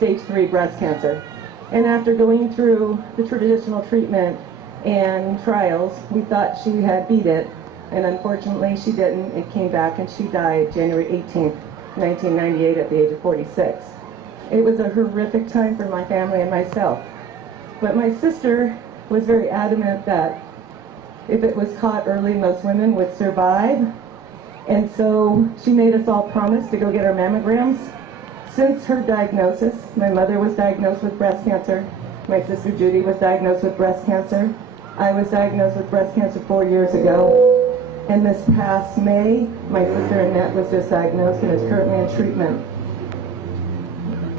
stage 3 breast cancer. And after going through the traditional treatment and trials, we thought she had beat it, and unfortunately she didn't. It came back and she died January 18th, 1998 at the age of 46. It was a horrific time for my family and myself. But my sister was very adamant that if it was caught early, most women would survive. And so she made us all promise to go get our mammograms. Since her diagnosis, my mother was diagnosed with breast cancer. My sister Judy was diagnosed with breast cancer. I was diagnosed with breast cancer 4 years ago. And this past May, my sister Annette was just diagnosed and is currently in treatment.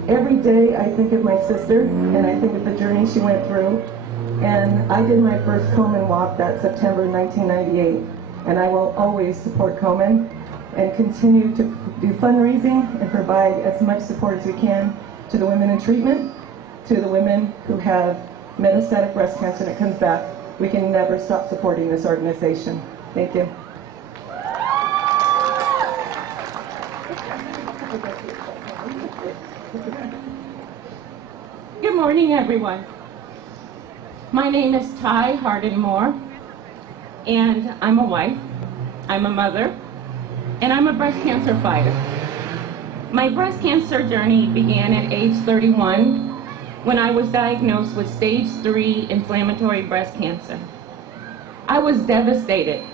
Every day I think of my sister and I think of the journey she went through. And I did my first Komen walk that September 1998. And I will always support Komen and continue to do fundraising and provide as much support as we can to the women in treatment, to the women who have metastatic breast cancer and it comes back. We can never stop supporting this organization. Thank you. Good morning, everyone. My name is Ty Hardin-Moore, and I'm a wife, I'm a mother, and I'm a breast cancer fighter. My breast cancer journey began at age 31 when I was diagnosed with stage 3 inflammatory breast cancer. I was devastated,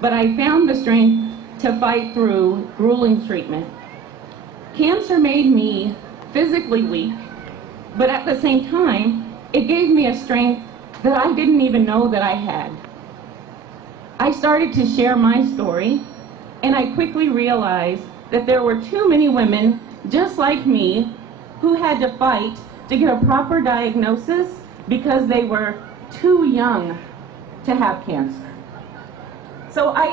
but I found the strength to fight through grueling treatment. Cancer made me physically weak, but at the same time, it gave me a strength that I didn't even know that I had. I started to share my story, and I quickly realized that there were too many women just like me who had to fight to get a proper diagnosis because they were too young to have cancer. So I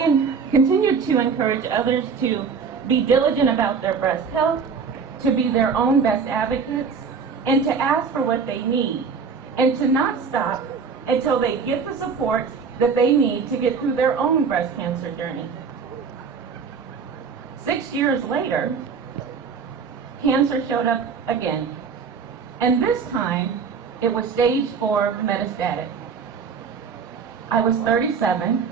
continued to encourage others to be diligent about their breast health, to be their own best advocates, and to ask for what they need, and to not stop until they get the support that they need to get through their own breast cancer journey. 6 years later, cancer showed up again, and this time it was stage 4 metastatic. I was 37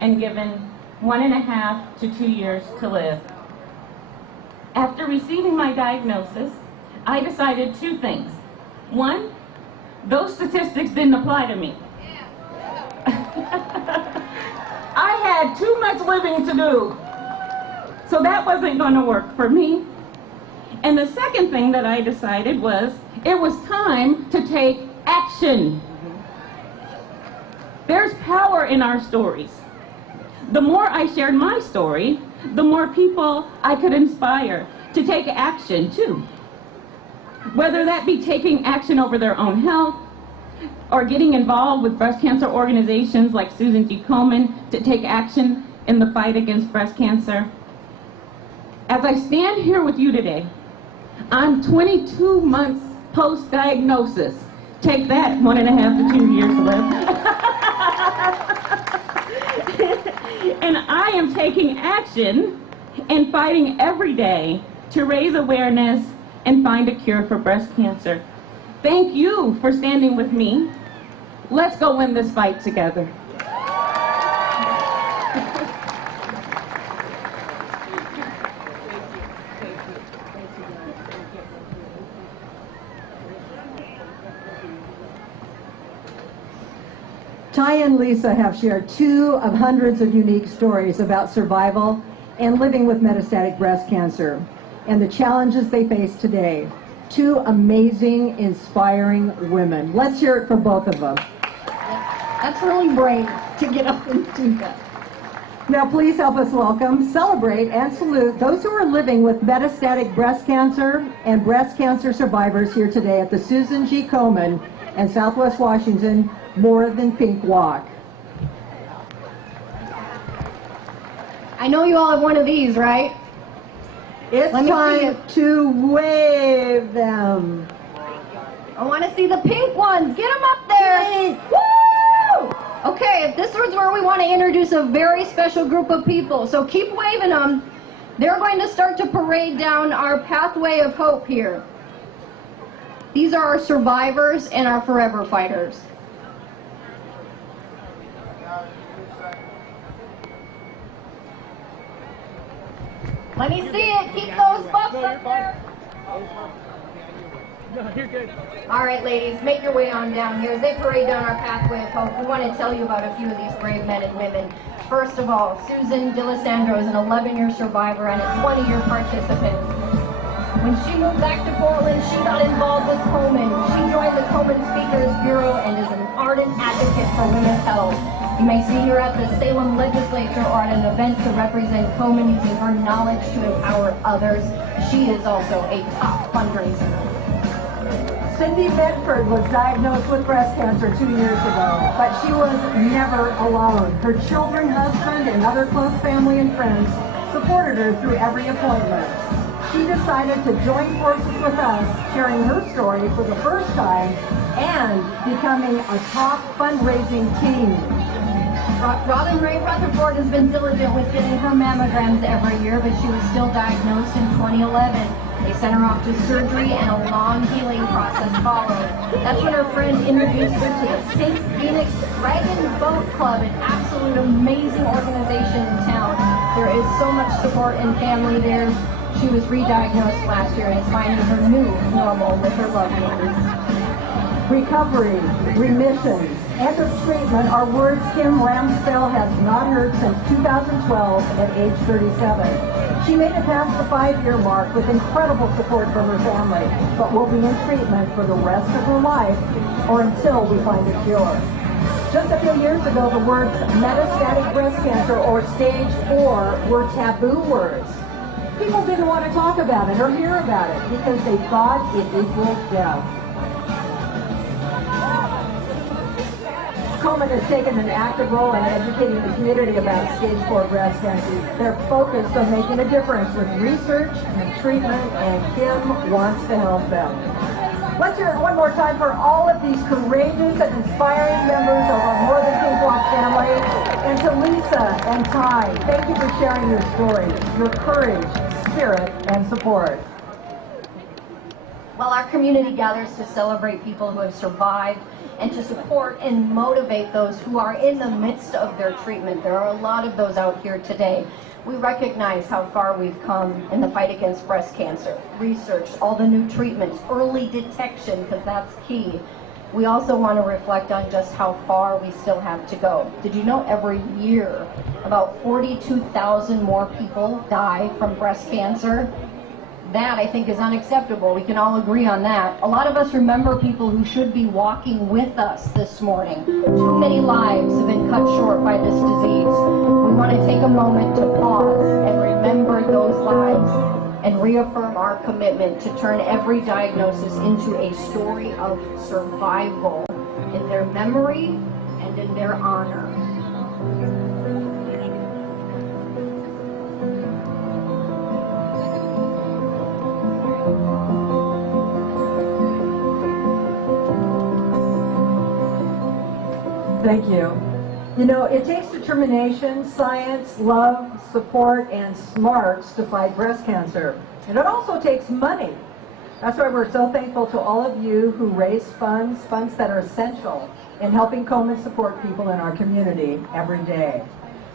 and given 1.5 to 2 years to live. After receiving my diagnosis, I decided 2 things. One, those statistics didn't apply to me. I had too much living to do, so that wasn't going to work for me. And the second thing that I decided was it was time to take action. There's power in our stories. The more I shared my story, the more people I could inspire to take action too. Whether that be taking action over their own health, or getting involved with breast cancer organizations like Susan G. Komen to take action in the fight against breast cancer. As I stand here with you today, I'm 22 months post-diagnosis. Take that, 1.5 to 2 years to live. And I am taking action and fighting every day to raise awareness and find a cure for breast cancer. Thank you for standing with me. Let's go win this fight together. Ty and Lisa have shared 2 of hundreds of unique stories about survival and living with metastatic breast cancer and the challenges they face today. 2 amazing, inspiring women. Let's hear it for both of them. That's really brave to get up and do that. Now please help us welcome, celebrate, and salute those who are living with metastatic breast cancer and breast cancer survivors here today at the Susan G. Komen and Southwest Washington More Than Pink Walk. I know you all have one of these, right? It's time to wave them. I want to see the pink ones. Get them up there. Pink. Woo! Okay, this is where we want to introduce a very special group of people. So keep waving them. They're going to start to parade down our pathway of hope here. These are our survivors and our forever fighters. Let me see it. Keep those buffs up there. No, you're good. All right, ladies, make your way on down here. As they parade down our pathway of hope, we want to tell you about a few of these brave men and women. First of all, Susan DiLisandro is an 11-year survivor and a 20-year participant. When she moved back to Portland, she got involved with Komen. She joined the Komen Speakers Bureau and is an ardent advocate for women's health. You may see her at the Salem Legislature or at an event to represent Komen using her knowledge to empower others. She is also a top fundraiser. Cindy Medford was diagnosed with breast cancer 2 years ago, but she was never alone. Her children, husband, and other close family and friends supported her through every appointment. She decided to join forces with us, sharing her story for the first time and becoming a top fundraising team. Robin Ray Rutherford has been diligent with getting her mammograms every year, but she was still diagnosed in 2011. They sent her off to surgery and a long healing process followed. That's when her friend introduced her to the Pink Phoenix Dragon Boat Club, an absolute amazing organization in town. There is so much support and family there. She was re-diagnosed last year and is finding her new normal with her loved ones. Recovery, remission, end of treatment are words Kim Ramsfeld has not heard since 2012 at age 37. She made it past the 5-year mark with incredible support from her family, but will be in treatment for the rest of her life or until we find a cure. Just a few years ago, the words metastatic breast cancer or stage 4 were taboo words. People didn't want to talk about it or hear about it because they thought it equaled death. Komen has taken an active role in educating the community about stage 4 breast cancer. They're focused on making a difference with research and treatment, and Kim wants to help them. Let's hear it one more time for all of these courageous and inspiring members of our More Than Pink Walk family. And to Lisa and Ty, thank you for sharing your stories, your courage, spirit, and support. Well, our community gathers to celebrate people who have survived and to support and motivate those who are in the midst of their treatment. There are a lot of those out here today. We recognize how far we've come in the fight against breast cancer, research, all the new treatments, early detection, because that's key. We also want to reflect on just how far we still have to go. Did you know every year about 42,000 more people die from breast cancer? That, I think, is unacceptable. We can all agree on that. A lot of us remember people who should be walking with us this morning. Too many lives have been cut short by this disease. We want to take a moment to pause and remember those lives and reaffirm our commitment to turn every diagnosis into a story of survival in their memory and in their honor. Thank you. You know, it takes determination, science, love, support, and smarts to fight breast cancer. And it also takes money. That's why we're so thankful to all of you who raise funds that are essential in helping Komen support people in our community every day.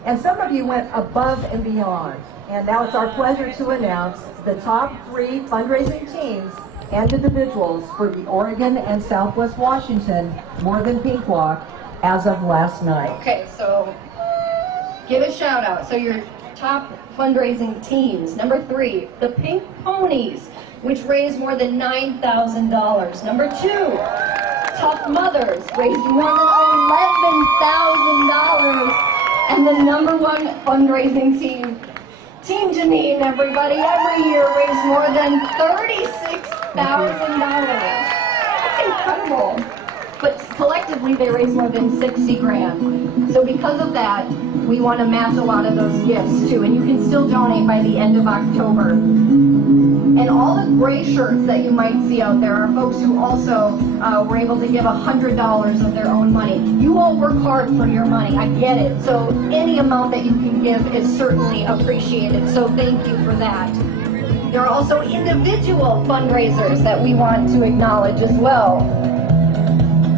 And some of you went above and beyond. And now it's our pleasure to announce the top 3 fundraising teams and individuals for the Oregon and Southwest Washington More Than Pink Walk as of last night. Okay, so give a shout out. So your top fundraising teams. Number 3, the Pink Ponies, which raised more than $9,000. Number 2, Tough Mothers, raised more than $11,000. And the number 1 fundraising team, Team Janine, everybody, every year raised more than $36,000. That's incredible. But collectively, they raised more than 60 grand. So because of that, we want to match a lot of those gifts too. And you can still donate by the end of October. And all the gray shirts that you might see out there are folks who also were able to give $100 of their own money. You all work hard for your money, I get it. So any amount that you can give is certainly appreciated. So thank you for that. There are also individual fundraisers that we want to acknowledge as well.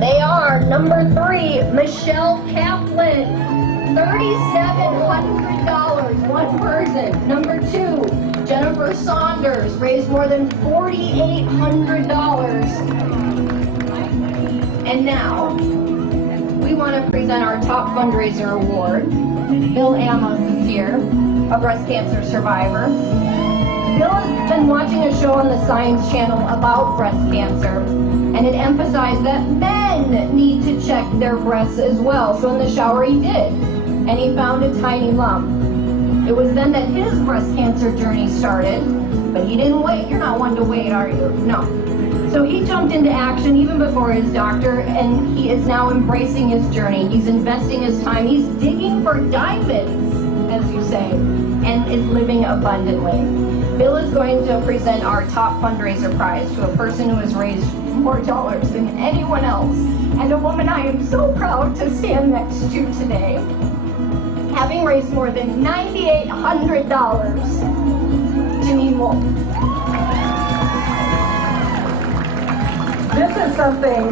They are number 3, Michelle Kaplan, $3,700, one person. Number 2, Jennifer Saunders, raised more than $4,800. And now, we want to present our top fundraiser award. Bill Amos is here, a breast cancer survivor. Bill has been watching a show on the Science Channel about breast cancer, and it emphasized that men need to check their breasts as well. So in the shower he did, and he found a tiny lump. It was then that his breast cancer journey started, but he didn't wait. You're not one to wait, are you? No. So he jumped into action even before his doctor, and he is now embracing his journey. He's investing his time. He's digging for diamonds, as you say, and is living abundantly. Bill is going to present our top fundraiser prize to a person who has raised more dollars than anyone else, and a woman I am so proud to stand next to today, having raised more than $9,800. Janine Wolf. This is something,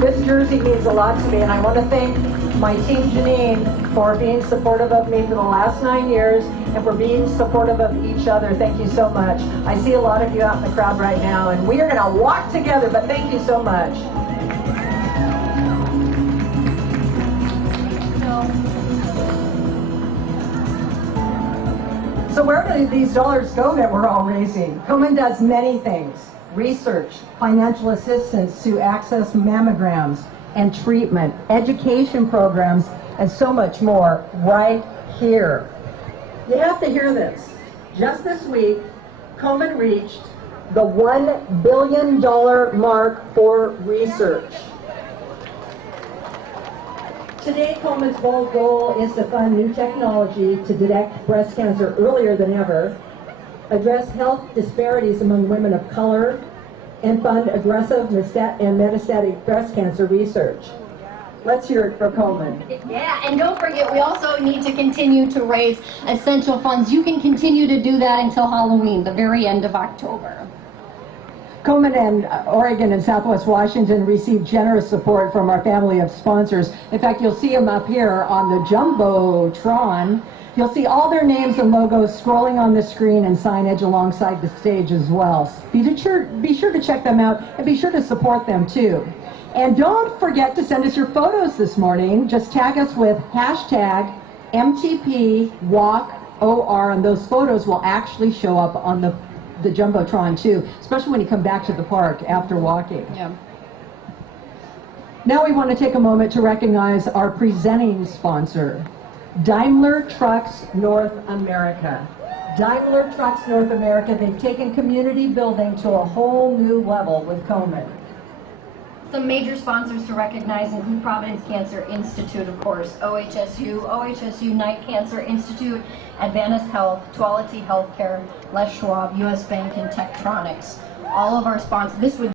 this jersey means a lot to me, and I want to thank my team, Janine, for being supportive of me for the last 9 years and for being supportive of each other. Thank you so much. I see a lot of you out in the crowd right now, and we are going to walk together, but thank you so much. So where do these dollars go that we're all raising? Komen does many things. Research, financial assistance to access mammograms and treatment, education programs, and so much more right here. You have to hear this. Just this week, Komen reached the $1 billion mark for research. Today, Komen's bold goal is to fund new technology to detect breast cancer earlier than ever, address health disparities among women of color, and fund aggressive and metastatic breast cancer research. Let's hear it for Komen. Yeah, and don't forget, we also need to continue to raise essential funds. You can continue to do that until Halloween, the very end of October. Komen and Oregon and Southwest Washington received generous support from our family of sponsors. In fact, you'll see them up here on the Jumbotron. You'll see all their names and logos scrolling on the screen and signage alongside the stage as well. Be sure to check them out and be sure to support them too. And don't forget to send us your photos this morning. Just tag us with hashtag MTPWalkOR, and those photos will actually show up on the Jumbotron too, especially when you come back to the park after walking. Yeah. Now we want to take a moment to recognize our presenting sponsor, Daimler Trucks North America. Daimler Trucks North America, they've taken community building to a whole new level with Komen. Some major sponsors to recognize include Providence Cancer Institute, of course, OHSU Knight Cancer Institute, Advantis Health, Tuality Healthcare, Les Schwab, US Bank, and Tektronix. All of our sponsors, this would